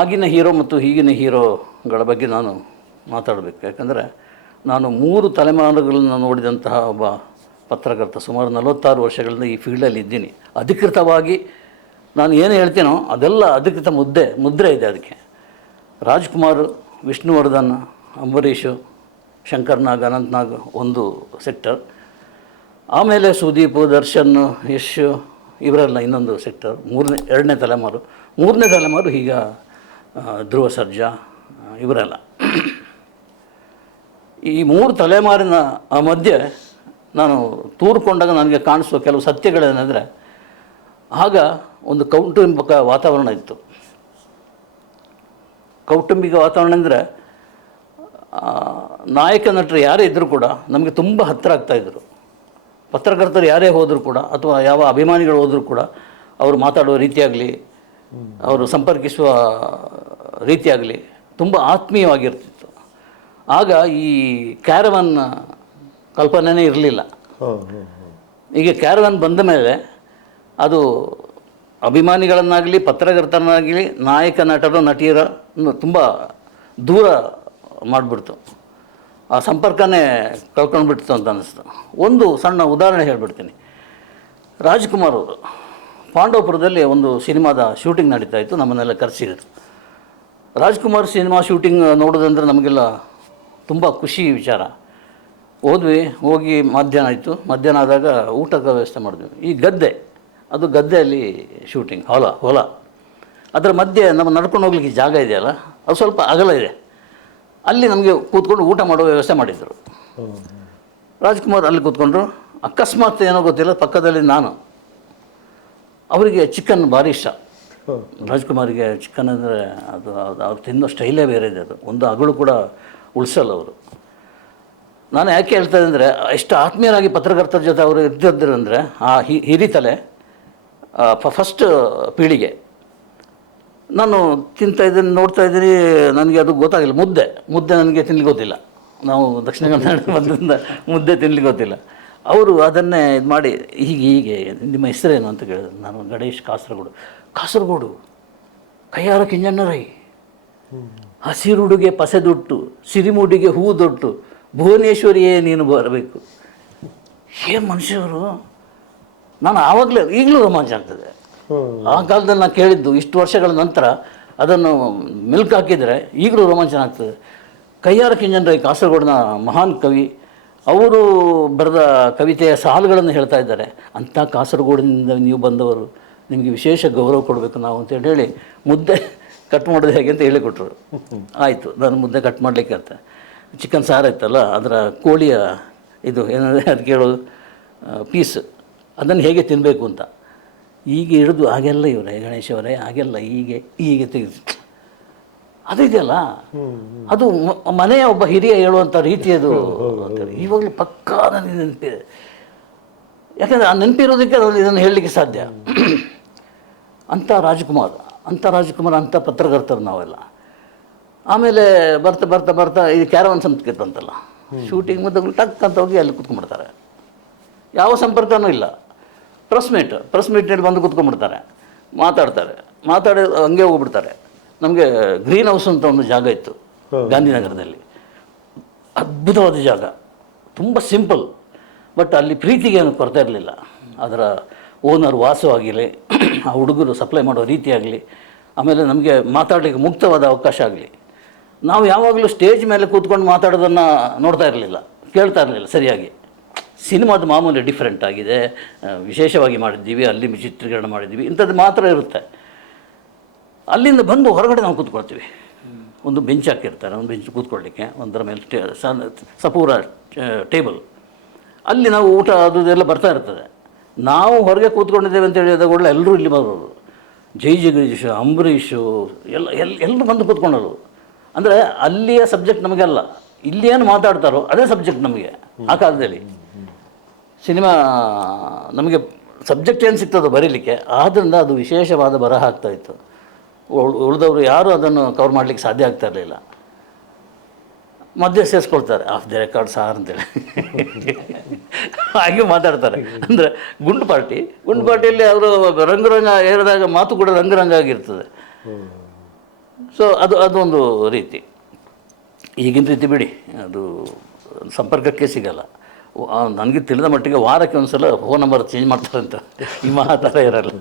ಆಗಿನ ಹೀರೋ ಮತ್ತು ಈಗಿನ ಹೀರೋಗಳ ಬಗ್ಗೆ ನಾನು ಮಾತಾಡಬೇಕು. ಯಾಕಂದರೆ ನಾನು ಮೂರು ತಲೆಮಾರುಗಳನ್ನು ನೋಡಿದಂತಹ ಒಬ್ಬ ಪತ್ರಕರ್ತ, ಸುಮಾರು ನಲವತ್ತಾರು ವರ್ಷಗಳಿಂದ ಈ ಫೀಲ್ಡಲ್ಲಿ ಇದ್ದೀನಿ. ಅಧಿಕೃತವಾಗಿ ನಾನು ಏನು ಹೇಳ್ತೀನೋ ಅದೆಲ್ಲ ಅಧಿಕೃತ ಮುದ್ದೆ, ಮುದ್ರೆ ಇದೆ ಅದಕ್ಕೆ. ರಾಜ್ಕುಮಾರ್, ವಿಷ್ಣುವರ್ಧನ್, ಅಂಬರೀಷು ಶಂಕರ್ನಾಗ್ ಅನಂತ್ನಾಗ್ ಒಂದು ಸೆಕ್ಟರ್ ಆಮೇಲೆ ಸುದೀಪ್, ದರ್ಶನ್, ಯಶ್, ಇವರೆಲ್ಲ ಇನ್ನೊಂದು ಸೆಕ್ಟರ್ ಮೂರನೇ, ಎರಡನೇ ತಲೆಮಾರು. ಮೂರನೇ ತಲೆಮಾರು ಈಗ ಧ್ರುವ ಸರ್ಜಾ ಇವರೆಲ್ಲ. ಈ ಮೂರು ತಲೆಮಾರಿನ, ಆ, ಮಧ್ಯೆ ನಾನು ತೂರ್ಕೊಂಡಾಗ ನನಗೆ ಕಾಣಿಸುವ ಕೆಲವು ಸತ್ಯಗಳೇನೆಂದರೆ, ಆಗ ಒಂದು ಕೌಟುಂಬಿಕ ವಾತಾವರಣ ಇತ್ತು. ಕೌಟುಂಬಿಕ ವಾತಾವರಣ ಅಂದರೆ ನಾಯಕ ನಟರು ಯಾರೇ ಇದ್ದರೂ ಕೂಡ ನಮಗೆ ತುಂಬ ಹತ್ತಿರ ಆಗ್ತಾಯಿದ್ರು ಪತ್ರಕರ್ತರು ಯಾರೇ ಹೋದರೂ ಕೂಡ ಅಥವಾ ಯಾವ ಅಭಿಮಾನಿಗಳು ಹೋದರೂ ಕೂಡ ಅವರು ಮಾತಾಡುವ ರೀತಿಯಾಗಲಿ ಅವರು ಸಂಪರ್ಕಿಸುವ ರೀತಿಯಾಗಲಿ ತುಂಬ ಆತ್ಮೀಯವಾಗಿರ್ತಿತ್ತು. ಆಗ ಈ ಕ್ಯಾರವನ್ ಕಲ್ಪನೆನೇ ಇರಲಿಲ್ಲ. ಈಗ ಕ್ಯಾರವನ್ ಬಂದ ಮೇಲೆ ಅದು ಅಭಿಮಾನಿಗಳನ್ನಾಗಲಿ ಪತ್ರಕರ್ತರನ್ನಾಗಲಿ ನಾಯಕ ನಟರು ನಟಿಯರ ತುಂಬ ದೂರ ಮಾಡಿಬಿಡ್ತು. ಆ ಸಂಪರ್ಕನೇ ಕಳ್ಕೊಂಡ್ಬಿಡ್ತು ಅಂತ ಅನ್ನಿಸ್ತು. ಒಂದು ಸಣ್ಣ ಉದಾಹರಣೆ ಹೇಳ್ಬಿಡ್ತೀನಿ. ರಾಜ್ಕುಮಾರ್ ಅವರು. ಪಾಂಡವಪುರದಲ್ಲಿ ಒಂದು ಸಿನಿಮಾದ ಶೂಟಿಂಗ್ ನಡೀತಾ ಇತ್ತು ನಮ್ಮನ್ನೆಲ್ಲ ಕರೆಸಿದ್ರು. ರಾಜ್ಕುಮಾರ್ ಸಿನಿಮಾ ಶೂಟಿಂಗ್ ನೋಡೋದಂದ್ರೆ ನಮಗೆಲ್ಲ ತುಂಬ ಖುಷಿ ವಿಚಾರ. ಹೋದ್ವಿ ಹೋಗಿ ಮಧ್ಯಾಹ್ನ ಆಯಿತು. ಮಧ್ಯಾಹ್ನ ಆದಾಗ ಊಟಕ್ಕೆ ವ್ಯವಸ್ಥೆ ಮಾಡಿದ್ವಿ. ಈ ಗದ್ದೆ ಅದು ಗದ್ದೆಯಲ್ಲಿ ಶೂಟಿಂಗ್ ಹೊಲ ಹೊಲ. ಅದರ ಮಧ್ಯೆ ನಮ್ಮ ನಡ್ಕೊಂಡು ಹೋಗ್ಲಿಕ್ಕೆ ಜಾಗ ಇದೆಯಲ್ಲ ಅದು ಸ್ವಲ್ಪ ಅಗಲ ಇದೆ. ಅಲ್ಲಿ ನಮಗೆ ಕೂತ್ಕೊಂಡು ಊಟ ಮಾಡೋ ವ್ಯವಸ್ಥೆ ಮಾಡಿದರು. ಹಾಂ ರಾಜ್ಕುಮಾರ್ ಅಲ್ಲಿ ಕೂತ್ಕೊಂಡ್ರು. ಅಕಸ್ಮಾತ್ ಏನೋ ಗೊತ್ತಿಲ್ಲ ಪಕ್ಕದಲ್ಲಿ ನಾನು. ಅವರಿಗೆ ಚಿಕನ್ ಭಾರಿ ಇಷ್ಟ. ರಾಜ್ಕುಮಾರಿಗೆ ಚಿಕನ್ ಅಂದರೆ ಅದು ಅದು ಅವ್ರು ತಿನ್ನೋ ಸ್ಟೈಲೇ ಬೇರೆ ಇದೆ ಅದು. ಒಂದು ಅಗಳು ಕೂಡ ಉಳಿಸಲ್ಲ ಅವರು. ನಾನು ಯಾಕೆ ಹೇಳ್ತಾ ಅಂದರೆ ಎಷ್ಟು ಆತ್ಮೀಯರಾಗಿ ಪತ್ರಕರ್ತರ ಜೊತೆ ಅವರು ಇದ್ದಿದ್ರು ಅಂದರೆ ಆ ಹಿ ಹಿರಿತಲೆ ಫಸ್ಟ್ ಪೀಳಿಗೆ. ನಾನು ತಿಂತಾ ಇದ್ದೀನಿ ನೋಡ್ತಾ ಇದ್ದೀನಿ ನನಗೆ ಅದು ಗೊತ್ತಾಗಿಲ್ಲ. ಮುದ್ದೆ. ಮುದ್ದೆ ನನಗೆ ತಿನ್ಲಿಕ್ಕೆ ಗೊತ್ತಿಲ್ಲ. ನಾವು ದಕ್ಷಿಣ ಕನ್ನಡ ಬಂದ್ರಿಂದ ಮುದ್ದೆ ತಿನ್ಲಿಕ್ಕೆ ಗೊತ್ತಿಲ್ಲ. ಅವರು ಅದನ್ನೇ ಇದು ಮಾಡಿ ಹೀಗೆ ಹೀಗೆ ನಿಮ್ಮ ಹೆಸರೇನು ಅಂತ ಕೇಳಿದ್ರು. ನಾನು ಗಣೇಶ್ ಕಾಸರಗೋಡು. ಕಾಸರಗೋಡು ಕೈಯಾರ ಕಿಂಜಣ್ಣರೈ. ಹಸಿರುಡುಗೆ ಪಸೆದುಟ್ಟು ಸಿರಿಮುಡಿಗೆ ಹೂ ದೊಟ್ಟು ಭುವನೇಶ್ವರಿಯೇ ನೀನು ಬರಬೇಕು. ಏನು ಮನುಷ್ಯರು? ನಾನು ಆವಾಗಲೇ ಈಗಲೂ ರೋಮಾಂಚ ಆಗ್ತದೆ. ಆ ಕಾಲದಲ್ಲಿ ನಾನು ಕೇಳಿದ್ದು ಇಷ್ಟು ವರ್ಷಗಳ ನಂತರ ಅದನ್ನು ಮಿಲ್ಕ್ ಹಾಕಿದರೆ ಈಗಲೂ ರೋಮಾಂಚನ ಆಗ್ತದೆ. ಕೈಯಾರ ಕಿಂಜನ್ ರೈ ಕಾಸರಗೋಡಿನ ಮಹಾನ್ ಕವಿ ಅವರು ಬರೆದ ಕವಿತೆಯ ಸಾಲುಗಳನ್ನು ಹೇಳ್ತಾ ಇದ್ದಾರೆ. ಅಂಥ ಕಾಸರಗೋಡಿನಿಂದ ನೀವು ಬಂದವರು ನಿಮಗೆ ವಿಶೇಷ ಗೌರವ ಕೊಡಬೇಕು ನಾವು ಅಂತ ಹೇಳಿ ಮುದ್ದೆ ಕಟ್ ಮಾಡೋದು ಹೇಗೆ ಅಂತ ಹೇಳಿಕೊಟ್ರು. ಆಯಿತು, ನಾನು ಮುದ್ದೆ ಕಟ್ ಮಾಡಲಿಕ್ಕೆ ಅಂತ ಚಿಕನ್ ಸಾರು ಇತ್ತಲ್ಲ, ಅದರ ಕೋಳಿಯ ಇದು ಏನಂದರೆ ಅದು ಕೇಳೋದು ಪೀಸ್, ಅದನ್ನು ಹೇಗೆ ತಿನ್ನಬೇಕು ಅಂತ. ಈಗ ಹಿಡಿದು ಹಾಗೆಲ್ಲ ಇವರೇ ಗಣೇಶವರೇ ಹಾಗೆಲ್ಲ ಹೀಗೆ ಹೀಗೆ ತೆಗೆದು. ಅದು ಇದೆಯಲ್ಲ? ಅದು ಮನೆಯ ಒಬ್ಬ ಹಿರಿಯ ಹೇಳುವಂಥ ರೀತಿ ಅದು. ಅಂತೇಳಿ ಇವಾಗಲೂ ಪಕ್ಕಾ ನನಗೆ ನೆನಪಿದೆ. ಯಾಕಂದರೆ ಆ ನೆನಪಿರೋದಕ್ಕೆ ನಾನು ಇದನ್ನು ಹೇಳಲಿಕ್ಕೆ ಸಾಧ್ಯ. ಅಂಥ ರಾಜ್ಕುಮಾರ್ ಅಂಥ ರಾಜ್ಕುಮಾರ್, ಅಂಥ ಪತ್ರಕರ್ತರು ನಾವೆಲ್ಲ. ಆಮೇಲೆ ಬರ್ತಾ ಬರ್ತಾ ಬರ್ತಾ ಇದು ಕ್ಯಾರವನ್ ಸಂಸ್ಕೃತ ಅಂತಲ್ಲ ಶೂಟಿಂಗ್ ಮುದ್ದಗಳು ಟಕ್ ಅಂತ ಹೋಗಿ ಅಲ್ಲಿ ಕುತ್ಕೊಂಡ್ಬಿಡ್ತಾರೆ. ಯಾವ ಸಂಪರ್ಕನೂ ಇಲ್ಲ. ಪ್ರೆಸ್ ಮೀಟ್, ಪ್ರೆಸ್ ಮೀಟ್ನಲ್ಲಿ ಬಂದು ಕುತ್ಕೊಂಡ್ಬಿಡ್ತಾರೆ. ಮಾತಾಡ್ತಾರೆ. ಮಾತಾಡಿ ಹಂಗೆ ಹೋಗ್ಬಿಡ್ತಾರೆ. ನಮಗೆ ಗ್ರೀನ್ ಹೌಸ್ ಅಂತ ಒಂದು ಜಾಗ ಇತ್ತು ಗಾಂಧಿನಗರದಲ್ಲಿ. ಅದ್ಭುತವಾದ ಜಾಗ ತುಂಬ ಸಿಂಪಲ್ ಬಟ್ ಅಲ್ಲಿ ಪ್ರೀತಿಗೆ ಏನು ಕೊರತೆ ಇರಲಿಲ್ಲ. ಅದರ ಓನರ್ ವಾಸವಾಗಿರಲಿ ಆ ಹುಡುಗರು ಸಪ್ಲೈ ಮಾಡೋ ರೀತಿ ಆಗಲಿ ಆಮೇಲೆ ನಮಗೆ ಮಾತಾಡಲಿಕ್ಕೆ ಮುಕ್ತವಾದ ಅವಕಾಶ ಆಗಲಿ. ನಾವು ಯಾವಾಗಲೂ ಸ್ಟೇಜ್ ಮೇಲೆ ಕೂತ್ಕೊಂಡು ಮಾತಾಡೋದನ್ನು ನೋಡ್ತಾ ಇರಲಿಲ್ಲ ಕೇಳ್ತಾ ಇರಲಿಲ್ಲ ಸರಿಯಾಗಿ. ಸಿನಿಮಾದ ಮಾಮೂಲಿ ಡಿಫ್ರೆಂಟ್ ಆಗಿದೆ ವಿಶೇಷವಾಗಿ ಮಾಡಿದ್ದೀವಿ ಅಲ್ಲಿ ಚಿತ್ರೀಕರಣ ಮಾಡಿದ್ದೀವಿ ಇಂಥದ್ದು ಮಾತ್ರ ಇರುತ್ತೆ. ಅಲ್ಲಿಂದ ಬಂದು ಹೊರಗಡೆ ನಾವು ಕೂತ್ಕೊಳ್ತೀವಿ. ಒಂದು ಬೆಂಚ್ ಹಾಕಿರ್ತಾರೆ, ಒಂದು ಬೆಂಚ್ ಕೂತ್ಕೊಳ್ಳಿಕ್ಕೆ ಒಂದರ ಮೇಲೆ ಸಪೂರ ಟೇಬಲ್. ಅಲ್ಲಿ ನಾವು ಊಟ ಅದು ಇದೆಲ್ಲ ಬರ್ತಾ ಇರ್ತದೆ. ನಾವು ಹೊರಗೆ ಕೂತ್ಕೊಂಡಿದ್ದೇವೆ ಅಂತ ಹೇಳಿದ ಕೂಡಲೇ ಎಲ್ಲರೂ ಇಲ್ಲಿ ಬರೋದು. ಜೈ ಜಗದೀಶ್, ಅಂಬರೀಷು, ಎಲ್ಲ ಎಲ್ ಎಲ್ಲರೂ ಬಂದು ಕೂತ್ಕೊಂಡರು. ಅಂದರೆ ಅಲ್ಲಿಯ ಸಬ್ಜೆಕ್ಟ್ ನಮಗೆಲ್ಲ. ಇಲ್ಲಿ ಏನು ಮಾತಾಡ್ತಾರೋ ಅದೇ ಸಬ್ಜೆಕ್ಟ್ ನಮಗೆ, ಆ ಕಾಲದಲ್ಲಿ. ಸಿನಿಮಾ, ನಮಗೆ ಸಬ್ಜೆಕ್ಟ್ ಏನು ಸಿಗ್ತದೋ ಬರೀಲಿಕ್ಕೆ ಆದ್ದರಿಂದ ಅದು ವಿಶೇಷವಾದ ಬರಹ ಆಗ್ತಾ ಇತ್ತು. ಉಳ್- ಉಳಿದವರು ಯಾರೂ ಅದನ್ನು ಕವರ್ ಮಾಡಲಿಕ್ಕೆ ಸಾಧ್ಯ ಆಗ್ತಾ ಇರಲಿಲ್ಲ. ಮಧ್ಯೆ ಸೇರಿಸ್ಕೊಳ್ತಾರೆ, ಆಫ್ ದಿ ರೆಕಾರ್ಡ್ ಸಾರ್ ಅಂತೇಳಿ. ಹಾಗೆ ಮಾತಾಡ್ತಾರೆ. ಅಂದರೆ ಗುಂಡು ಪಾರ್ಟಿ, ಗುಂಡು ಪಾರ್ಟಿಯಲ್ಲಿ ಅವರು ರಂಗರಂಗ ಏರಿದಾಗ ಮಾತು ಕೂಡ ರಂಗರಂಗ ಆಗಿರ್ತದೆ ಸೊ ಅದು, ಅದೊಂದು ರೀತಿ. ಈಗಿನ ರೀತಿ ಬಿಡಿ, ಅದು ಸಂಪರ್ಕಕ್ಕೆ ಸಿಗಲ್ಲ. ನನಗೆ ತಿಳಿದ ಮಟ್ಟಿಗೆ ವಾರಕ್ಕೆ ಒಂದು ಸಲ ಫೋನ್ ನಂಬರ್ ಚೇಂಜ್ ಮಾಡ್ತಾರಂತ. ನಿಮ್ಮ ಆ ಥರ ಇರಲ್ಲ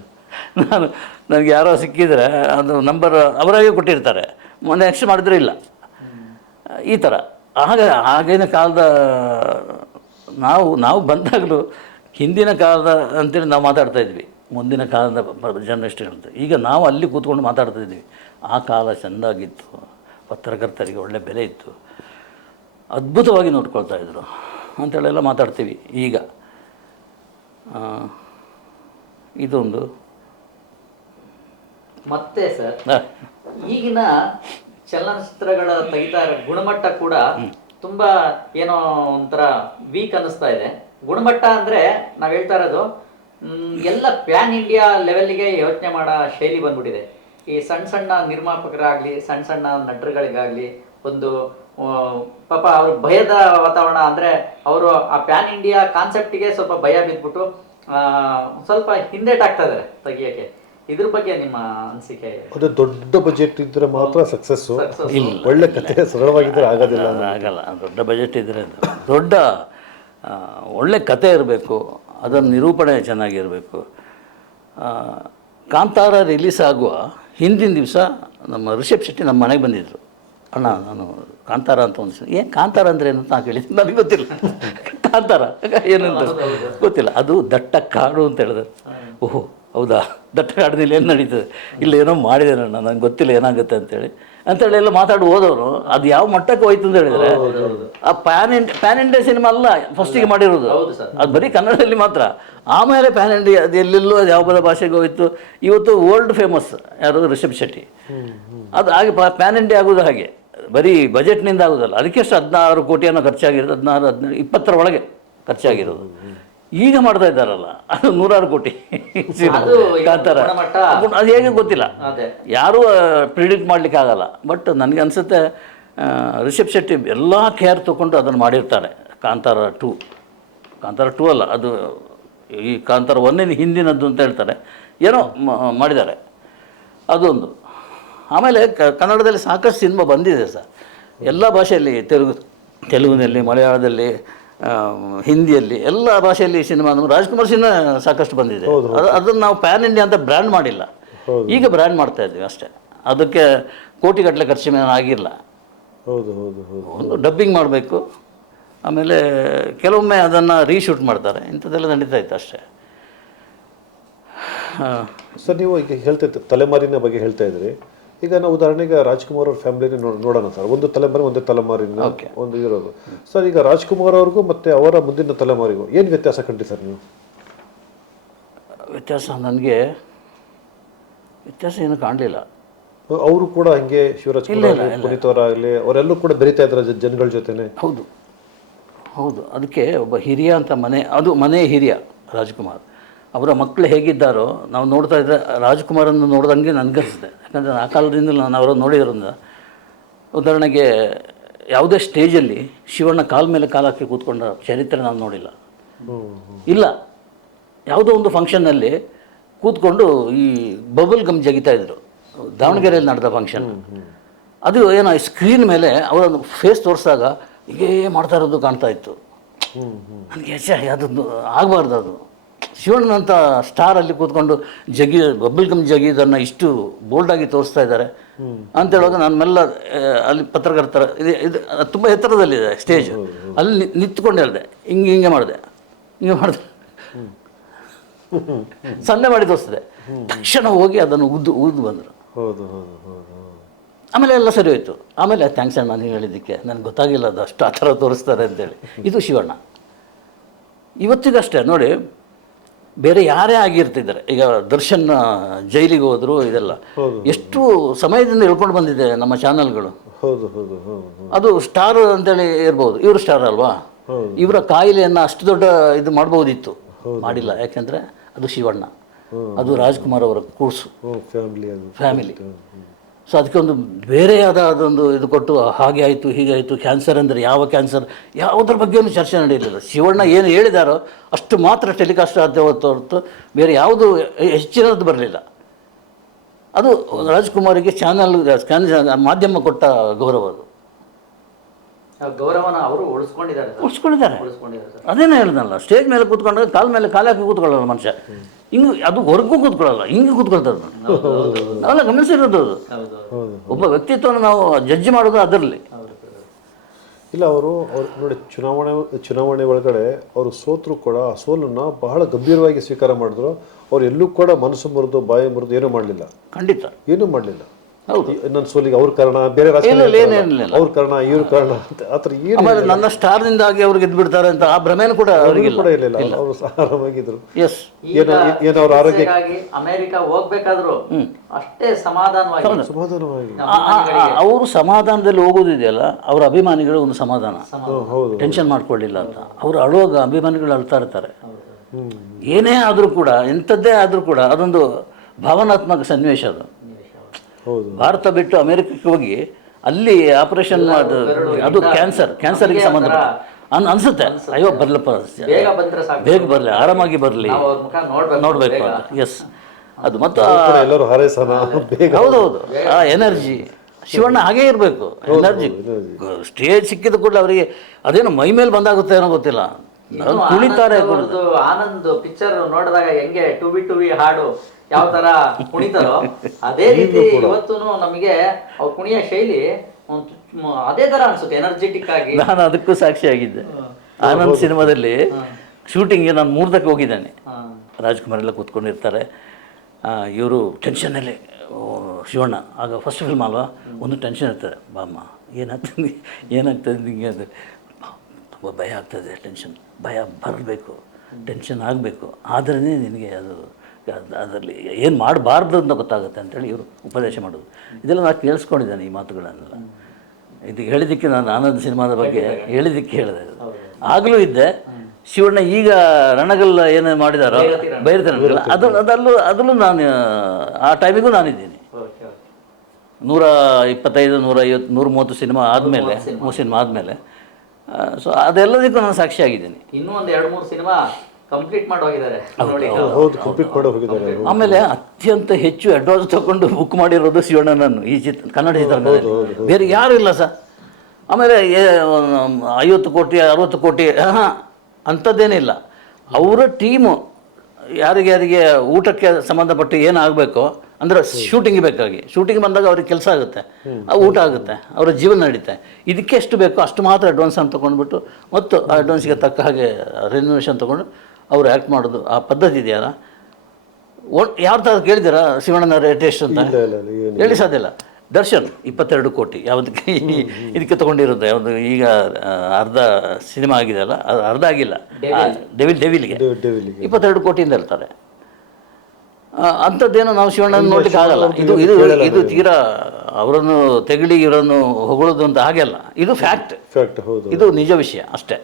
ನಾನು ನನಗೆ ಯಾರೋ ಸಿಕ್ಕಿದರೆ ಅದು ನಂಬರ್ ಅವರಾಗೆ ಕೊಟ್ಟಿರ್ತಾರೆ. ಮೊನ್ನೆ ಎಕ್ಸ್ ಮಾಡಿದ್ರೆ ಇಲ್ಲ. ಈ ಥರ ಆಗ ಆಗಿನ ಕಾಲದ ನಾವು ನಾವು ಬಂದಾಗಲೂ ಹಿಂದಿನ ಕಾಲದ ಅಂತೇಳಿ ನಾವು ಮಾತಾಡ್ತಾ ಇದ್ವಿ. ಮುಂದಿನ ಕಾಲದ ಜನ್ರೇಷನ್ ಅಂತ ಈಗ ನಾವು ಅಲ್ಲಿ ಕೂತ್ಕೊಂಡು ಮಾತಾಡ್ತಾ ಇದ್ವಿ. ಆ ಕಾಲ ಚೆಂದಾಗಿತ್ತು. ಪತ್ರಕರ್ತರಿಗೆ ಒಳ್ಳೆ ಬೆಲೆ ಇತ್ತು. ಅದ್ಭುತವಾಗಿ ನೋಡ್ಕೊಳ್ತಾ ಇದ್ರು. ಅಂತೇಳೆಲ್ಲ ಮಾತಾಡ್ತೀವಿ ಈಗ. ಇದೊಂದು ಮತ್ತೆ ಸರ್ ಈಗಿನ ಚಲನಚಿತ್ರಗಳ ತೆಗಿತಾ ಗುಣಮಟ್ಟ ಕೂಡ ತುಂಬಾ ಏನೋ ಒಂಥರ ವೀಕ್ ಅನಿಸ್ತಾ ಇದೆ. ಗುಣಮಟ್ಟ ಅಂದ್ರೆ ನಾವ್ ಹೇಳ್ತಾ ಇರೋದು ಎಲ್ಲ ಪ್ಯಾನ್ ಇಂಡಿಯಾ ಲೆವೆಲ್ಗೆ ಯೋಚನೆ ಮಾಡೋ ಶೈಲಿ ಬಂದ್ಬಿಟ್ಟಿದೆ. ಈ ಸಣ್ಣ ಸಣ್ಣ ನಿರ್ಮಾಪಕರಾಗ್ಲಿ ಸಣ್ಣ ಸಣ್ಣ ನಟರುಗಳಿಗಾಗ್ಲಿ ಒಂದು ಪಾಪ ಅವ್ರ ಭಯದ ವಾತಾವರಣ ಅಂದ್ರೆ ಅವರು ಆ ಪ್ಯಾನ್ ಇಂಡಿಯಾ ಕಾನ್ಸೆಪ್ಟಿಗೆ ಸ್ವಲ್ಪ ಭಯ ಬಿದ್ಬಿಟ್ಟು ಸ್ವಲ್ಪ ಹಿಂದೇಟಾಗ್ತಾ ಇದಾರೆ ತೆಗಿಯಕ್ಕೆ. ಇದ್ರ ಬಗ್ಗೆ ನಿಮ್ಮ ಅನಿಸಿಕೆ? ಅದು ದೊಡ್ಡ ಬಜೆಟ್ ಇದ್ರೆ ಮಾತ್ರ ಸಕ್ಸಸ್ಸು. ಇಲ್ಲ. ಒಳ್ಳೆ ಕಥೆ ಸರಳವಾಗಿದ್ರೆ ಆಗೋದಿಲ್ಲ. ಅದು ಆಗಲ್ಲ. ದೊಡ್ಡ ಬಜೆಟ್ ಇದ್ದರೆ ದೊಡ್ಡ ಒಳ್ಳೆ ಕತೆ ಇರಬೇಕು. ಅದರ ನಿರೂಪಣೆ ಚೆನ್ನಾಗಿರಬೇಕು. ಆ, ಕಾಂತಾರ ರಿಲೀಸ್ ಆಗುವ ಹಿಂದಿನ ದಿವಸ ನಮ್ಮ ರಿಷಬ್ ಶೆಟ್ಟಿ ನಮ್ಮ ಮನೆಗೆ ಬಂದಿದ್ದರು ಅಣ್ಣ ನಾನು ಕಾಂತಾರ ಅಂತ ಒಂದು ಏನು ಕಾಂತಾರ ಅಂದರೆ ಏನು ಅಂತ ನಾನು ಕೇಳಿದ್ದು ನನಗೆ ಗೊತ್ತಿಲ್ಲ. ಕಾಂತಾರ? ಏನಂತ ಗೊತ್ತಿಲ್ಲ. ಅದು ದಟ್ಟ ಕಾಡು ಅಂತ ಹೇಳಿದ್ರು. ಓಹೋ. ಹೌದಾ? ದಟ್ಟ ಕಾಡಿನಲ್ಲಿ ಏನು ನಡೀತದೆ? ಇಲ್ಲ ಏನೋ ಮಾಡಿದ್ದೇನಣ್ಣ ನನಗೆ ಗೊತ್ತಿಲ್ಲ ಏನಾಗುತ್ತೆ ಅಂತೇಳಿ. ಅಂತೇಳಿ ಎಲ್ಲ ಮಾತಾಡಿ ಹೋದವರು. ಅದು ಯಾವ ಮಟ್ಟಕ್ಕೆ ಹೋಯ್ತು ಅಂತ ಹೇಳಿದರೆ ಆ pan end pan India cinema ಅಲ್ಲ ಫಸ್ಟಿಗೆ ಮಾಡಿರೋದು. ಅದು ಬರೀ ಕನ್ನಡದಲ್ಲಿ ಮಾತ್ರ. ಆಮೇಲೆ ಪ್ಯಾನ್ ಇಂಡಿಯಾ ಅದು ಎಲ್ಲೆಲ್ಲೋ ಅದು ಯಾವ ಭಾಷೆಗೆ ಹೋಯಿತು. ಇವತ್ತು ವರ್ಲ್ಡ್ ಫೇಮಸ್ ಯಾರು? ರಿಷಬ್ ಶೆಟ್ಟಿ. ಅದು ಹಾಗೆ ಪ್ಯಾನ್ ಇಂಡಿಯಾ ಆಗೋದು ಹಾಗೆ. ಬರೀ ಬಜೆಟ್ನಿಂದ ಆಗೋದಲ್ಲ. ಅದಕ್ಕೆ ಎಷ್ಟು ಹದಿನಾರು ಕೋಟಿಯನ್ನು ಖರ್ಚಾಗಿರೋದು ಹದಿನಾರು ಹದಿನೈದು ಇಪ್ಪತ್ತರ ಒಳಗೆ ಖರ್ಚಾಗಿರೋದು. ಈಗ ಮಾಡ್ತಾ ಇದ್ದಾರಲ್ಲ ಅದು ನೂರಾರು ಕೋಟಿ ಕಾಂತಾರ ಅದು- ಹೇಗೆ ಗೊತ್ತಿಲ್ಲ. ಯಾರೂ ಪ್ರಿಡಿಕ್ಟ್ ಮಾಡ್ಲಿಕ್ಕೆ ಆಗಲ್ಲ. ಬಟ್ ನನಗೆ ಅನಿಸುತ್ತೆ ರಿಷಬ್ ಶೆಟ್ಟಿ ಎಲ್ಲ ಕೇರ್ ತೊಗೊಂಡು ಅದನ್ನು ಮಾಡಿರ್ತಾರೆ. ಕಾಂತಾರ ಟೂ ಕಾಂತಾರ ಟೂ ಅಲ್ಲ ಅದು ಈ ಕಾಂತಾರ ಒಂದಿನ ಹಿಂದಿನದ್ದು ಅಂತ ಹೇಳ್ತಾರೆ. ಏನೋ ಮಾಡಿದ್ದಾರೆ. ಅದೊಂದು. ಆಮೇಲೆ ಕ- ಕನ್ನಡದಲ್ಲಿ ಸಾಕಷ್ಟು ಸಿನಿಮಾ ಬಂದಿದೆ ಸರ್. ಎಲ್ಲ ಭಾಷೆಯಲ್ಲಿ ತೆಲುಗು ತೆಲುಗಿನಲ್ಲಿ ಮಲಯಾಳದಲ್ಲಿ ಹಿಂದಿಯಲ್ಲಿ ಎಲ್ಲ ಭಾಷೆಯಲ್ಲಿ ಸಿನಿಮಾ ರಾಜ್ಕುಮಾರ್ ಸಿನಿಮಾ ಸಾಕಷ್ಟು ಬಂದಿದೆ. ಅದು ಅದನ್ನು ನಾವು ಪ್ಯಾನ್ ಇಂಡಿಯಾ ಅಂತ ಬ್ರ್ಯಾಂಡ್ ಮಾಡಿಲ್ಲ. ಈಗ ಬ್ರ್ಯಾಂಡ್ ಮಾಡ್ತಾ ಇದ್ವಿ ಅಷ್ಟೇ. ಅದಕ್ಕೆ ಕೋಟಿಗಟ್ಟಲೆ ಖರ್ಚು ಮೇಲೆ ಆಗಿಲ್ಲ. ಹೌದು ಒಂದು ಡಬ್ಬಿಂಗ್ ಮಾಡಬೇಕು. ಆಮೇಲೆ ಕೆಲವೊಮ್ಮೆ ಅದನ್ನು ರೀಶೂಟ್ ಮಾಡ್ತಾರೆ. ಇಂಥದ್ದೆಲ್ಲ ನಡೀತಾ ಇತ್ತು ಅಷ್ಟೇ. ಸರ್ ನೀವು ಈಗ ಹೇಳ್ತಾ ತಲೆಮಾರಿನ ಬಗ್ಗೆ ಹೇಳ್ತಾ ಇದ್ರಿ. ಈಗ ನಾವು ಉದಾಹರಣೆಗೆ ರಾಜ್ಕುಮಾರ್ ಅವ್ರ ಫ್ಯಾಮಿಲಿನ ನೋಡೋಣ ಸರ್. ಒಂದು ತಲೆಮಾರಿ ಒಂದೇ ತಲೆಮಾರಿನ ಒಂದು ಇರೋದು. ಸರ್ ಈಗ ರಾಜ್ಕುಮಾರ್ ಅವ್ರಿಗೂ ಮತ್ತೆ ಅವರ ಮುಂದಿನ ತಲೆಮಾರಿಗೂ ಏನು ವ್ಯತ್ಯಾಸ ಕಂಡ್ರಿ ಸರ್ ನೀವು? ವ್ಯತ್ಯಾಸ ನನಗೆ ವ್ಯತ್ಯಾಸ ಏನು ಕಾಣಲಿಲ್ಲ. ಅವರು ಕೂಡ ಹಂಗೆ ಶಿವರಾಜ್ ಪುನೀತ್ ಅವರಾಗಲಿ ಅವರೆಲ್ಲರೂ ಕೂಡ ಬೆರೀತಾ ಇದ್ರ ಜನಗಳ ಜೊತೆನೆ. ಹೌದು. ಹೌದು. ಅದಕ್ಕೆ ಒಬ್ಬ ಹಿರಿಯ ಅಂತ ಮನೆ ಅದು ಮನೆ ಹಿರಿಯ ರಾಜ್ಕುಮಾರ್. ಅವರ ಮಕ್ಕಳು ಹೇಗಿದ್ದಾರೋ ನಾವು ನೋಡ್ತಾ ಇದ್ದರೆ ರಾಜ್ಕುಮಾರನ್ನು ನೋಡ್ದಂಗೆ ನನಗನ್ಸುತ್ತೆ. ಯಾಕಂದರೆ ಆ ಕಾಲದಿಂದ ನಾನು ಅವರನ್ನು ನೋಡಿದ್ರಿಂದ ಉದಾಹರಣೆಗೆ ಯಾವುದೇ ಸ್ಟೇಜಲ್ಲಿ ಶಿವಣ್ಣ ಕಾಲ ಮೇಲೆ ಕಾಲು ಹಾಕಿ ಕೂತ್ಕೊಂಡ ಚರಿತ್ರೆ ನಾನು ನೋಡಿಲ್ಲ. ಇಲ್ಲ. ಯಾವುದೋ ಒಂದು ಫಂಕ್ಷನ್ನಲ್ಲಿ ಕೂತ್ಕೊಂಡು ಈ ಬಬಲ್ ಗಮ್ ಜಗಿತಾ ಇದ್ರು. ದಾವಣಗೆರೆಯಲ್ಲಿ ನಡೆದ ಫಂಕ್ಷನ್. ಅದು ಏನೋ ಸ್ಕ್ರೀನ್ ಮೇಲೆ ಅವರ ಫೇಸ್ ತೋರಿಸಿದಾಗ ಹೀಗೇ ಮಾಡ್ತಾ ಇರೋದು ಕಾಣ್ತಾ ಇತ್ತು. ನನಗೆ ಛೆ ಅದೊಂದು ಆಗಬಾರ್ದು ಅದು. ಶಿವಣ್ಣನಂಥ ಸ್ಟಾರಲ್ಲಿ ಕೂತ್ಕೊಂಡು ಜಗಿ ಬಬಲ್ ಗಮ್ ಜಗಿಯೋದನ್ನು ಇಷ್ಟು ಬೋಲ್ಡಾಗಿ ತೋರಿಸ್ತಾ ಇದ್ದಾರೆ. ಅಂತ ಹೇಳುವಾಗ ನಾನು ಮೆಲ್ಲ ಅಲ್ಲಿ ಪತ್ರಕರ್ತರ ಇದು ಇದು ತುಂಬ ಎತ್ತರದಲ್ಲಿದೆ ಸ್ಟೇಜ್ ಅಲ್ಲಿ ನಿಂತ್ಕೊಂಡು ಹೇಳಿದೆ ಹಿಂಗೆ ಹಿಂಗೆ ಮಾಡಿದೆ ಹಿಂಗೆ ಮಾಡಿದೆ. ಸಣ್ಣ ಮಾಡಿ ತೋರಿಸಿದೆ ತಕ್ಷಣ ಹೋಗಿ ಅದನ್ನು ಉದ್ದು ಉದ್ದು ಬಂದರು. ಹೌದು ಹೌದು ಆಮೇಲೆ ಎಲ್ಲ ಸರಿ ಹೋಯ್ತು. ಆಮೇಲೆ ಥ್ಯಾಂಕ್ಸ್ ಅಣ್ಣ ನೀವು ಹೇಳಿದ್ದಕ್ಕೆ ನನಗೆ ಗೊತ್ತಾಗಿಲ್ಲ ಅದು ಅಷ್ಟು ಆ ಥರ ತೋರಿಸ್ತಾರೆ ಅಂತೇಳಿ. ಇದು ಶಿವಣ್ಣ. ಇವತ್ತಿಗಷ್ಟೇ ನೋಡಿ ಬೇರೆ ಯಾರೇ ಆಗಿರ್ತಿದ್ದಾರೆ. ಈಗ ದರ್ಶನ್ ಜೈಲಿಗೆ ಹೋದ್ರು ಇದೆಲ್ಲ. ಎಷ್ಟು ಸಮಯದಿಂದ ಹೇಳ್ಕೊಂಡು ಬಂದಿದೆ ನಮ್ಮ ಚಾನಲ್ಗಳು. ಹೌದು ಹೌದು ಅದು ಸ್ಟಾರ್ ಅಂತೇಳಿ ಇರ್ಬೋದು. ಇವರು ಸ್ಟಾರ್ ಅಲ್ವಾ? ಇವರ ಕಾಯಿಲೆಯನ್ನು ಅಷ್ಟು ದೊಡ್ಡ ಇದು ಮಾಡ್ಬೋದಿತ್ತು. ಮಾಡಿಲ್ಲ. ಯಾಕೆಂದರೆ ಅದು ಶಿವಣ್ಣ. ಅದು ರಾಜ್ಕುಮಾರ್ ಅವರ ಕೂರ್ಸು. ಫ್ಯಾಮಿಲಿ ಸೊ ಅದಕ್ಕೊಂದು ಬೇರೆಯಾದ ಅದೊಂದು ಇದು ಕೊಟ್ಟು ಹಾಗೆ ಆಯಿತು ಹೀಗೆ ಆಯಿತು ಕ್ಯಾನ್ಸರ್ ಅಂದರೆ ಯಾವ ಕ್ಯಾನ್ಸರ್ ಯಾವುದ್ರ ಬಗ್ಗೆಯೂ ಚರ್ಚೆ ನಡೆಯಲಿಲ್ಲ. ಶಿವಣ್ಣ ಏನು ಹೇಳಿದಾರೋ ಅಷ್ಟು ಮಾತ್ರ ಟೆಲಿಕಾಸ್ಟ್ ಆದ ಹೊರತು ಬೇರೆ ಯಾವುದು ಹೆಚ್ಚಿನದ್ದು ಬರಲಿಲ್ಲ. ಅದು ರಾಜ್ಕುಮಾರಿಗೆ ಚಾನಲ್ ಮಾಧ್ಯಮ ಕೊಟ್ಟ ಗೌರವ ಅದು. ಗೌರವನ ಅವರು ಉಳಿಸ್ಕೊಂಡಿದ್ದಾರೆ ಉಳಿಸ್ಕೊಂಡಿದ್ದಾರೆ. ಅದೇನೇ ಹೇಳ್ದಲ್ಲ ಸ್ಟೇಜ್ ಮೇಲೆ ಕೂತ್ಕೊಂಡ್ರೆ ಕಾಲ ಮೇಲೆ ಕಾಲಾಕಿ ಕೂತ್ಕೊಳ್ಳಲ್ಲ ಮನುಷ್ಯ. ಹಿಂಗೆ ಅದು ಹೊರಗೂ ಕೂತ್ಕೊಳ್ಳಲ್ಲ ಹಿಂಗೆ ಕೂತ್ಕೊಳ್ತದೆ ನಾವೆಲ್ಲ ಗಮನಿಸಿರೋದು ಅದು. ಹೌದು ಒಬ್ಬ ವ್ಯಕ್ತಿತ್ವನ ನಾವು ಜಡ್ಜ್ ಮಾಡೋದು ಅದರಲ್ಲಿ. ಇಲ್ಲ ಅವರು ಅವ್ರು ನೋಡಿ ಚುನಾವಣೆ ಚುನಾವಣೆ ಒಳಗಡೆ ಅವರು ಸೋತರು ಕೂಡ ಆ ಸೋಲನ್ನು ಬಹಳ ಗಂಭೀರವಾಗಿ ಸ್ವೀಕಾರ ಮಾಡಿದ್ರು. ಅವ್ರು ಎಲ್ಲೂ ಕೂಡ ಮನಸ್ಸು ಮುರಿದು ಬಾಯಿ ಮುರಿದು ಏನೂ ಮಾಡಲಿಲ್ಲ. ಖಂಡಿತ. ಏನೂ ಮಾಡಲಿಲ್ಲ. ನನ್ನ ಸೋಲಿಗೆ ಅವ್ರ ಕಾರಣ ಬೇರೆ ರಾಜಕಾರಣಿ ಅವ್ರ ಕಾರಣ ಇವ್ರ ಕಾರಣ ಅಂತ ಆ ಥರ ಏನು ಆಮೇಲೆ ನನ್ನ ಸ್ಟಾರ್ನಿಂದಾಗಿ ಅವ್ರು ಗೆದ್ದು ಬಿಡ್ತಾರೆ ಅಂತ ಆ ಭ್ರಮೆನೂ ಕೂಡ ಅವರಿಗಿಲ್ಲ. ಕೂಡ ಇರಲಿಲ್ಲ. ಅವರು ಆರಾಮಾಗಿದ್ರು. ಎಸ್ ಏನೋ ಏನೋ ಅವ್ರ ಆರೋಗ್ಯ ಅಮೆರಿಕ ಹೋಗ್ಬೇಕಾದ್ರು ಅಷ್ಟೇ ಸಮಾಧಾನವಾಗಿ ಸಮಾಧಾನವಾಗಿ. ಅವರು ಸಮಾಧಾನದಲ್ಲಿ ಹೋಗೋದಿದೆಯಲ್ಲ ಅವರ ಅಭಿಮಾನಿಗಳು ಒಂದು ಸಮಾಧಾನ. ಟೆನ್ಷನ್ ಮಾಡ್ಕೊಳ್ಳಿಲ್ಲ ಅಂತ. ಅವ್ರು ಅಳುವಾಗ ಅಭಿಮಾನಿಗಳು ಅಳ್ತಾ ಇರ್ತಾರೆ. ಏನೇ ಆದರೂ ಕೂಡ ಎಂಥದ್ದೇ ಆದರೂ ಕೂಡ ಅದೊಂದು ಭಾವನಾತ್ಮಕ ಸನ್ನಿವೇಶ ಅದು. ಭಾರತ ಬಿಟ್ಟು ಅಮೆರಿಕಕ್ಕೆ ಹೋಗಿ ಅಲ್ಲಿ ಆಪರೇಷನ್ ಅದು ಅದು ಕ್ಯಾನ್ಸರ್ ಕ್ಯಾನ್ಸರ್ಗೆ ಸಂಬಂಧಪಟ್ಟ. ಅನ್ ಅನ್ಸುತ್ತೆ. ಅಯ್ಯೋ ಬರ್ಲಪ್ಪ ಬೇಗ ಬಂದ್ರೆ ಸಾಕು. ಬೇಗ ಬರಲಿ ಆರಾಮಾಗಿ ಬರಲಿ. ನಾವು ಮುಖ ನೋಡ್ಬೇಕು ನೋಡಬೇಕು ಎಸ್ ಅದು ಮತ್ತು ಎಲ್ಲರೂ ಹಾರೈಸೋಣ ಬೇಗ. ಹೌದೌದು. ಆ ಎನರ್ಜಿ ಶಿವಣ್ಣ ಹಾಗೇ ಇರಬೇಕು. ಎನರ್ಜಿ ಸ್ಟೇಜ್ ಸಿಕ್ಕಿದ ಕೂಡಲೇ ಅವರಿಗೆ ಅದೇನು ಮೈ ಮೇಲೆ ಬಂದಾಗುತ್ತೆ ಏನೋ ಗೊತ್ತಿಲ್ಲ. ಕುಣಿತಾರೆ ಆನಂದ್ ಅವ್ರದ್ದು ಆನಂದ್ ಪಿಕ್ಚರ್ ನೋಡಿದಾಗ ಹೆಂಗೆ ಟು ಬಿ ಟು ಬಿ ಹಾಡು ಯಾವ ತರ ಕುಣಿತಾರೋ ಅದೇ ರೀತಿ ಇವತ್ತು ನಮಗೆ ಅವ್ರ ಕುಣಿಯ ಶೈಲಿ ಅದೇ ತರ ಅನ್ಸುತ್ತೆ ಎನರ್ಜೆಟಿಕ್ ಆಗಿ. ನಾನು ಅದಕ್ಕೂ ಸಾಕ್ಷಿ ಆಗಿದ್ದೆ. ಆನಂದ್ ಸಿನಿಮಾದಲ್ಲಿ ಶೂಟಿಂಗ್ಗೆ ನಾನು ಮೂರ್ದಕ್ಕೆ ಹೋಗಿದ್ದಾನೆ. ರಾಜ್ಕುಮಾರ್ ಎಲ್ಲ ಕೂತ್ಕೊಂಡಿರ್ತಾರೆ. ಇವರು ಟೆನ್ಷನಲ್ಲಿ ಶಿವಣ್ಣ ಆಗ ಫಸ್ಟ್ ಫಿಲ್ಮ್ ಅಲ್ವಾ? ಒಂದು ಟೆನ್ಷನ್ ಇರ್ತದೆ. ಬಾಮ್ಮ ಏನಾಗ್ತದೆ ಏನಾಗ್ತದೆ ನಿಮಗೆ ಅದು? ತುಂಬ ಭಯ ಆಗ್ತದೆ ಟೆನ್ಷನ್ ಭಯ ಬರಬೇಕು ಟೆನ್ಷನ್ ಆಗಬೇಕು. ಆದ್ರೇ ನಿನಗೆ ಅದು ಅದರಲ್ಲಿ ಏನು ಮಾಡಬಾರ್ದು ಅಂತ ಗೊತ್ತಾಗುತ್ತೆ ಅಂತೇಳಿ ಇವರು ಉಪದೇಶ ಮಾಡೋದು. ಇದೆಲ್ಲ ನಾನು ಕೇಳಿಸ್ಕೊಂಡಿದ್ದೇನೆ ಈ ಮಾತುಗಳನ್ನೆಲ್ಲ. ಇದು ಹೇಳಿದ್ದಕ್ಕೆ ನಾನು ಆನಂದ್ ಸಿನಿಮಾದ ಬಗ್ಗೆ ಹೇಳಿದ್ದಕ್ಕೆ ಹೇಳಿದೆ. ಆಗಲೂ ಇದ್ದೆ. ಶಿವಣ್ಣ ಈಗ ರಣಗಲ್ಲ ಏನು ಮಾಡಿದಾರೋ ಬೈರ್ತಾರೆ ಅದು ಅದಲ್ಲೂ ಅದರಲ್ಲೂ ನಾನು ಆ ಟೈಮಿಗೂ ನಾನಿದ್ದೀನಿ. ನೂರ ಇಪ್ಪತ್ತೈದು ನೂರ ಐವತ್ತು ನೂರ ಮೂವತ್ತು ಸಿನಿಮಾ ಆದಮೇಲೆ ಮೂರು ಸಿನಿಮಾ ಆದಮೇಲೆ ಸೊ ಅದೆಲ್ಲದಕ್ಕೂ ನಾನು ಸಾಕ್ಷಿಯಾಗಿದ್ದೀನಿ ಇನ್ನೂ ಒಂದು ಎರಡು ಮೂರು ಸಿನಿಮಾ ಕಂಪ್ಲೀಟ್ ಮಾಡಿ ಹೋಗಿದ್ದಾರೆ. ನೋಡಿ. ಹೌದು ಕಂಪ್ಲೀಟ್ ಮಾಡಿ ಹೋಗಿದ್ದಾರೆ ಆಮೇಲೆ ಅತ್ಯಂತ ಹೆಚ್ಚು ಅಡ್ವಾನ್ಸ್ ತಗೊಂಡು ಬುಕ್ ಮಾಡಿರೋದು ಶಿವಣ್ಣನನ್ನು ಈ ಚಿತ್ರ ಕನ್ನಡ ಚಿತ್ರ ಬೇರೆ ಯಾರು ಇಲ್ಲ ಸರ್. ಆಮೇಲೆ ಐವತ್ತು ಕೋಟಿ ಅರವತ್ತು ಕೋಟಿ ಹಾಂ ಅಂಥದ್ದೇನಿಲ್ಲ ಅವರ ಟೀಮು ಯಾರಿಗೆ ಯಾರಿಗೆ ಊಟಕ್ಕೆ ಸಂಬಂಧಪಟ್ಟು ಏನಾಗಬೇಕೋ ಅಂದರೆ ಶೂಟಿಂಗ್ ಬೇಕಾಗಿ. ಶೂಟಿಂಗ್ ಬಂದಾಗ ಅವ್ರಿಗೆ ಕೆಲಸ ಆಗುತ್ತೆ. ಊಟ ಆಗುತ್ತೆ. ಅವರ ಜೀವನ ನಡೀತೆ. ಇದಕ್ಕೆ ಎಷ್ಟು ಬೇಕೋ ಅಷ್ಟು ಮಾತ್ರ ಅಡ್ವಾನ್ಸ್ ಅಂತ ತೊಗೊಂಡ್ಬಿಟ್ಟು ಮತ್ತು ಆ ಅಡ್ವಾನ್ಸ್ಗೆ ತಕ್ಕ ಹಾಗೆ ರೆನ್ಯೂವೇಷನ್ ತೊಗೊಂಡು ಅವ್ರು ಆ್ಯಕ್ಟ್ ಮಾಡೋದು. ಆ ಪದ್ಧತಿ ಇದೆಯಲ್ಲ? ಒನ್ ಯಾವ ಥರ ಕೇಳಿದ್ದೀರಾ ಶಿವಣ್ಣನ ರೇಟ್ ಎಷ್ಟು ಅಂತ? ಹೇಳಿ ಸಾಧ್ಯ ಇಲ್ಲ. ದರ್ಶನ್ ಇಪ್ಪತ್ತೆರಡು ಕೋಟಿ. ಯಾವುದಕ್ಕೆ ಇದಕ್ಕೆ ತೊಗೊಂಡಿರೋದು? ಯಾವುದು ಈಗ ಅರ್ಧ ಸಿನಿಮಾ ಆಗಿದೆ ಅಲ್ಲ? ಅರ್ಧ ಆಗಿಲ್ಲ. ಡೆವಿಲ್ ಡೆವಿಲ್ಗೆ ಇಪ್ಪತ್ತೆರಡು ಕೋಟಿಯಿಂದ ಇರ್ತಾರೆ ಅಂಥದ್ದೇನೋ ನಾವು ಶಿವಣ್ಣನ ನೋಡ್ಲಿಕ್ಕೆ ಆಗಲ್ಲ. ಇದು ಇದು ಇದು ತೀರಾ ಅವರನ್ನು ತೆಗಳಿ ಇವರನ್ನು ಹೊಗಳೋದು ಅಂತ ಹಾಗೆಲ್ಲ. ಇದು ಫ್ಯಾಕ್ಟ್. ಫ್ಯಾಕ್ಟ್ ಹೌದು. ಇದು ನಿಜ ವಿಷಯ ಅಷ್ಟೇ.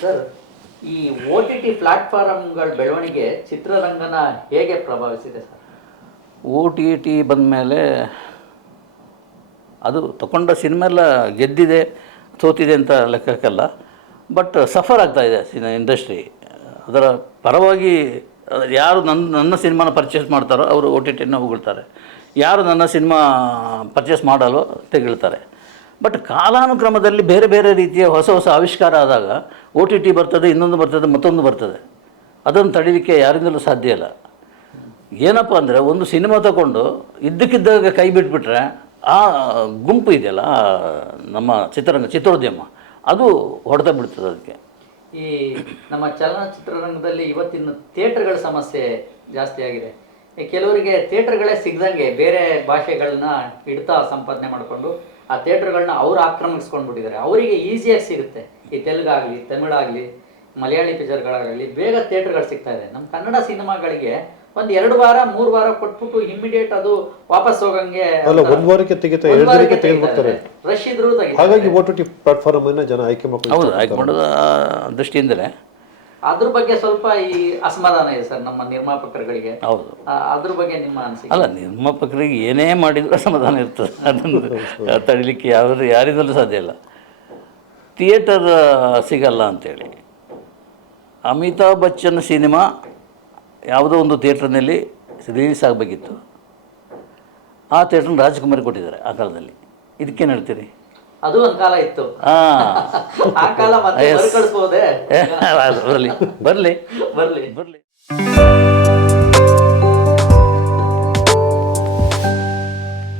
ಸರ್ ಈ ಓ ಟಿ ಟಿ ಪ್ಲಾಟ್ಫಾರ್ಮ್ಗಳ ಬೆಳವಣಿಗೆ ಚಿತ್ರರಂಗನ ಹೇಗೆ ಪ್ರಭಾವಿಸಿದೆ ಸರ್? ಓ ಟಿ ಟಿ ಬಂದಮೇಲೆ ಅದು ತಗೊಂಡ ಸಿನಿಮಾ ಎಲ್ಲ ಗೆದ್ದಿದೆ ಸೋತಿದೆ ಅಂತ ಲೆಕ್ಕಕ್ಕಲ್ಲ. ಬಟ್ ಸಫರ್ ಆಗ್ತಾ ಇದೆ ಸಿನ ಇಂಡಸ್ಟ್ರಿ. ಅದರ ಪರವಾಗಿ ಯಾರು ನನ್ನ ನನ್ನ ಸಿನಿಮಾನ ಪರ್ಚೇಸ್ ಮಾಡ್ತಾರೋ ಅವರು ಒ ಟಿ ಟಿನ ಹೊಗಳ್ತಾರೆ. ಯಾರು ನನ್ನ ಸಿನಿಮಾ ಪರ್ಚೇಸ್ ಮಾಡಲು ತೆಗಿಳ್ತಾರೆ. ಬಟ್ ಕಾಲಾನುಕ್ರಮದಲ್ಲಿ ಬೇರೆ ಬೇರೆ ರೀತಿಯ ಹೊಸ ಹೊಸ ಆವಿಷ್ಕಾರ ಆದಾಗ ಒ ಟಿ ಟಿ ಬರ್ತದೆ, ಇನ್ನೊಂದು ಬರ್ತದೆ, ಮತ್ತೊಂದು ಬರ್ತದೆ. ಅದನ್ನು ತಡೀಲಿಕ್ಕೆ ಯಾರಿಂದಲೂ ಸಾಧ್ಯ ಇಲ್ಲ. ಏನಪ್ಪ ಅಂದರೆ ಒಂದು ಸಿನಿಮಾ ತಗೊಂಡು ಇದ್ದಕ್ಕಿದ್ದಾಗ ಕೈ ಬಿಟ್ಬಿಟ್ರೆ ಆ ಗುಂಪು ಇದೆಯಲ್ಲ ನಮ್ಮ ಚಿತ್ರರಂಗ ಚಿತ್ರೋದ್ಯಮ, ಅದು ಹೊಡೆತ ಬಿಡ್ತದೆ ಅದಕ್ಕೆ. ಈ ನಮ್ಮ ಚಲನಚಿತ್ರರಂಗದಲ್ಲಿ ಇವತ್ತಿನ ಥಿಯೇಟರ್ಗಳ ಸಮಸ್ಯೆ ಜಾಸ್ತಿ ಆಗಿದೆ. ಕೆಲವರಿಗೆ ಥಿಯೇಟರ್ಗಳೇ ಸಿಗ್ದಂಗೆ ಬೇರೆ ಭಾಷೆಗಳನ್ನ ಹಿಡ್ತಾ ಸಂಪಾದನೆ ಮಾಡಿಕೊಂಡು, ಆ ಥಿಯೇಟರ್ಗಳನ್ನ ಅವ್ರು ಆಕ್ರಮಿಸ್ಕೊಂಡ್ಬಿಟ್ಟಿದ್ದಾರೆ. ಅವರಿಗೆ ಈಸಿಯಾಗಿ ಸಿಗುತ್ತೆ. ಈ ತೆಲುಗಾಗಲಿ, ತಮಿಳಾಗಲಿ, ಮಲಯಾಳಿ ಪಿಕ್ಚರ್ಗಳಾಗಲಿ, ಬೇಗ ಥಿಯೇಟರ್ಗಳು ಸಿಗ್ತಾ ಇದೆ. ನಮ್ಮ ಕನ್ನಡ ಸಿನಿಮಾಗಳಿಗೆ ಒಂದು ಎರಡು ವಾರ ಮೂರು ವಾರ ಕೊಟ್ಬಿಟ್ಟು ಇಮಿಡಿಯೇಟ್ ಅದು ವಾಪಸ್ ಹೋಗಂಗೆ ಅಲ್ಲ ಒಂದ್ ವಾರಕ್ಕೆ ತೆಗಿತಾರೆ ಎರಡು ವಾರಕ್ಕೆ ತೆಗೆದುಬಿಡ್ತಾರೆ. ರಶ್ ಇದ್ರು ಹಾಗಾಗಿ ಓ ಟಿ ಟಿ ಪ್ಲಾಟ್ಫಾರ್ಮ್ ಅನ್ನ ಜನ ಆಯ್ಕೆ ಮಾಡ್ಕೊಂಡು ಹೌದು ಆಯ್ಕೆ ಮಾಡೋದ ದೃಷ್ಟಿಯಿಂದಲೇ. ಅದ್ರ ಬಗ್ಗೆ ಸ್ವಲ್ಪ ಈ ಅಸಮಾಧಾನ ಇದೆ ಸರ್ ನಮ್ಮ ನಿರ್ಮಾಪಕರುಗಳಿಗೆ. ಹೌದು. ಆ, ಅದ್ರ ಬಗ್ಗೆ ನಿಮ್ಮ ಅನಿಸಿಕೆ? ಅಲ್ಲ ನಿರ್ಮಾಪಕರಿಗೆ ಏನೇ ಮಾಡಿದ್ರು ಅಸಮಾಧಾನ ಇರ್ತದೆ. ಅದನ್ನು ತಡಿಲಿಕ್ಕೆ ಯಾರು ಯಾರಿಂದಲೂ ಸಾಧ್ಯ ಇಲ್ಲ. ಥಿಯೇಟರ್ ಸಿಗಲ್ಲ ಅಂತೇಳಿ. ಅಮಿತಾಬ್ ಬಚ್ಚನ್ ಸಿನಿಮಾ ಯಾವುದೋ ಒಂದು ಥಿಯೇಟ್ರ್ನಲ್ಲಿ ರಿಲೀಸ್ ಆಗಬೇಕಿತ್ತು. ಆ ಥಿಯೇಟ್ರನ್ನ ರಾಜ್ಕುಮಾರ್ ಕೊಟ್ಟಿದ್ದಾರೆ ಆ ಕಾಲದಲ್ಲಿ. ಇದಕ್ಕೇನು ಹೇಳ್ತೀರಿ? ಅದು ಒಂದು ಕಾಲ ಇತ್ತು. ಹಾಂ. ಆ ಕಾಲ ಮತ್ತೆ ಮರುಕಳಿಸ್ಬೋದೇ? ಬರಲಿ ಬರಲಿ. ಬರ್ಲಿ. ಬರಲಿ.